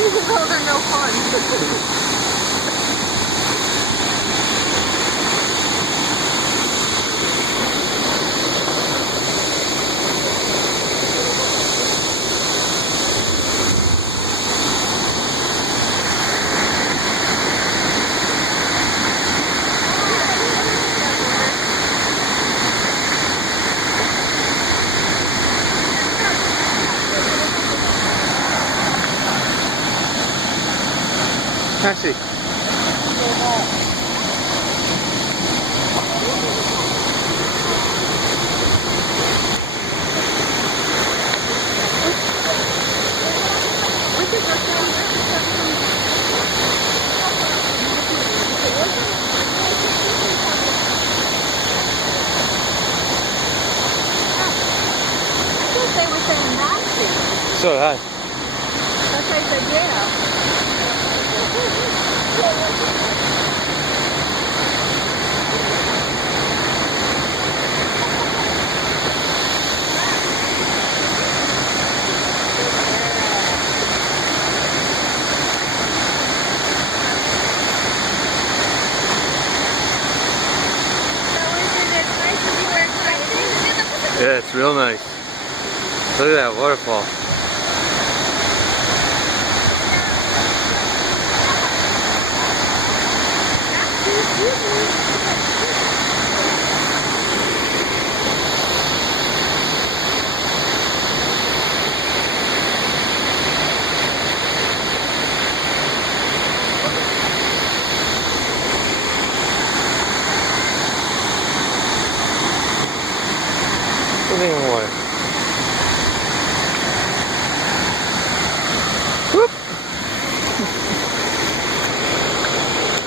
Well, they're no fun. Cassie. So did I. That's why I said yeah. Yeah, it's real nice. Look at that waterfall.